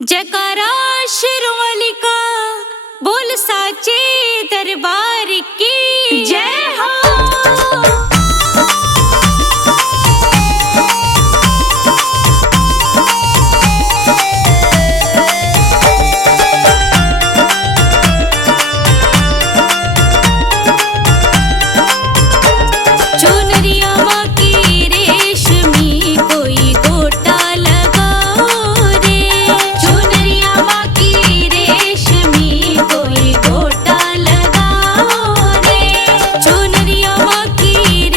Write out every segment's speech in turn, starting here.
जयकारा शेरवाली का, बोल साचे दरबार की जय हो। चुनरिया माँ की रेशमी कोई गोटा लगाओ रे, चुनरिया माँ की रेशमी कोई गोटा लगाओ रे, चुनरिया माँ की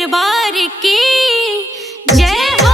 दरबार की जय हो।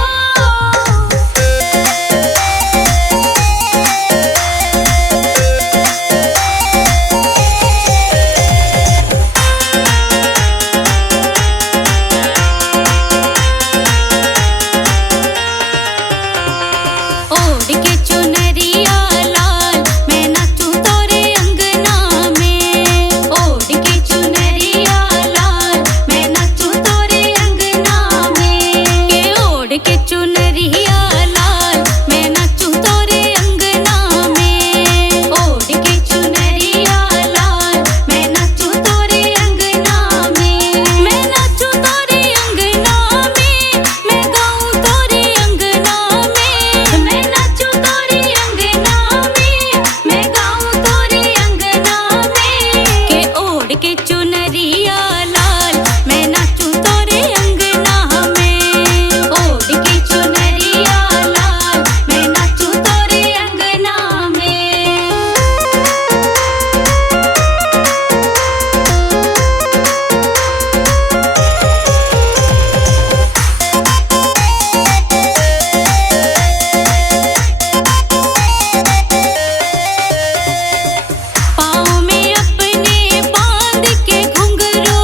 ओढ़ के चुनरिया लाल मैं नाचूं तोरे अंगना में। ओढ़ के चुनरिया लाल मैं नाचूं तोरे अंगना में। के ओढ़ के चुनरिया लाल मैं नाचूं तोरे अंगना में। ओढ़ के चुनरिया लाल मैं नाचूं तोरे अंगना में। मैं नाचूं तोरे अंगना में, मैं गाऊं तोरे अंगना में। मैं नाचूं तोरे अंगना में, मैं गाऊं तोरे अंगना में। के ओढ़ के चुनरिया लाल मैं नाचूं तोरे अंगना में। ओढ़ के चुनरिया लाल मैं नाचूं तोरे अंगना में। पाँव में अपने बांध के घुंघरू,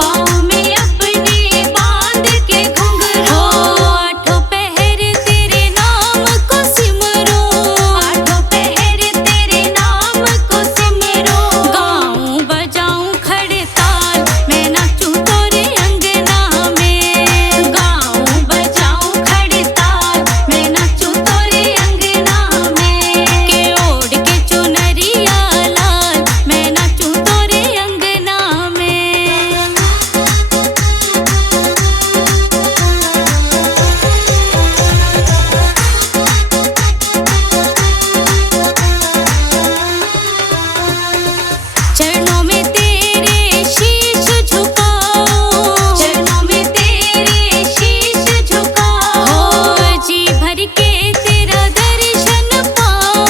पाँव में अपने बांध के घुंघरू। आठों पहर तेरे नाम को सिमरो, आठों पहर तेरे नाम को सिमरो। गाऊं बजाऊं खड़ताल मैं नाचूं तोरे अंगना में। गाऊं बजाऊं खड़ताल मैं नाचूं तोरे अंगना में। के ओढ़ के चुनरिया लाल मैं नाचूं तोरे अंगना में। चरणों में तेरे शीश झुकाओ, चरणों में तेरे शीश झुकाओ। जी भर के तेरा दर्शन पाओ,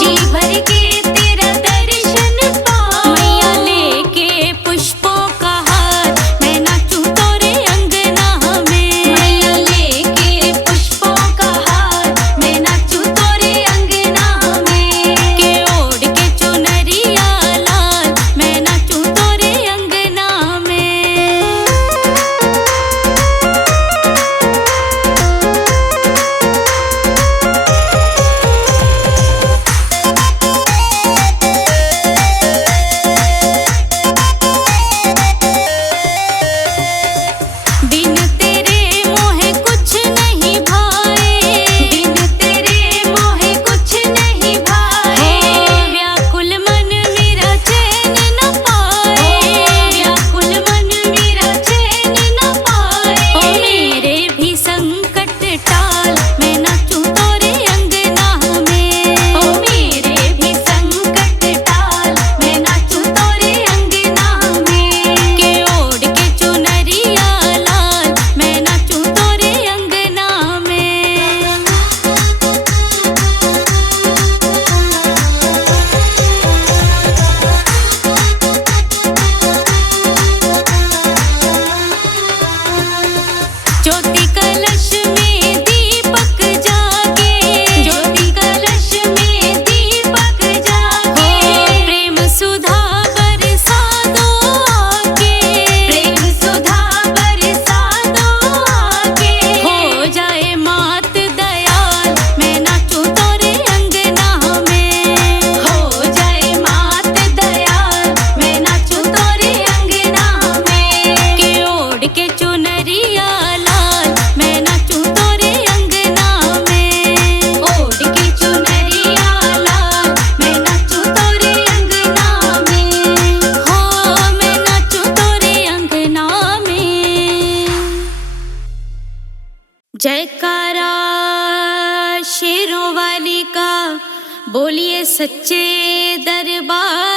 जी भर के तेरा दर्शन पाओ। मैया लेके पुष्पों का हार मैं नाचूं तोरे अंगना में। मैया लेके पुष्पों का हार मैं नाचूं तोरे अंगना में। के ओढ़ के चुनरिया लाल मैं नाचूं तोरे अंगना में। बिन तेरे मोहे कुछ नहीं भाए, बिन तेरे मोहे कुछ नहीं भाए। व्याकुल मन मेरा चैन न पाए, व्याकुल मन मेरा चैन न पाए। ओ मेरे भी संकट टाल मैं नाचूं तोरे अंगना में। ओ मेरे भी संकट टाल मैं नाचूं तोरे अंगना में। के ओढ़ के चुनरिया लाल मैं नाचूं तोरे अंगना में। ज्योति कलश में दीपक जागे, ज्योति कलश में दीपक जागे। प्रेम सुधा बरसा दो आके, प्रेम सुधा बरसा दो आके। हो जाए मात दयाल मैं नाचूं तोरे अंगना में। हो जाए मात दयाल मैं नाचूं तोरे अंगना में। के ओढ़ के चुनरिया लाल मैं नाचूं तोरे अंगना में। ओढ़ के चुनरिया लाल मैं नाचूं तोरे अंगना में। हो मैं नाचूं तोरे अंगना में। जयकारा शेरों वाली का बोलिए सच्चे दरबार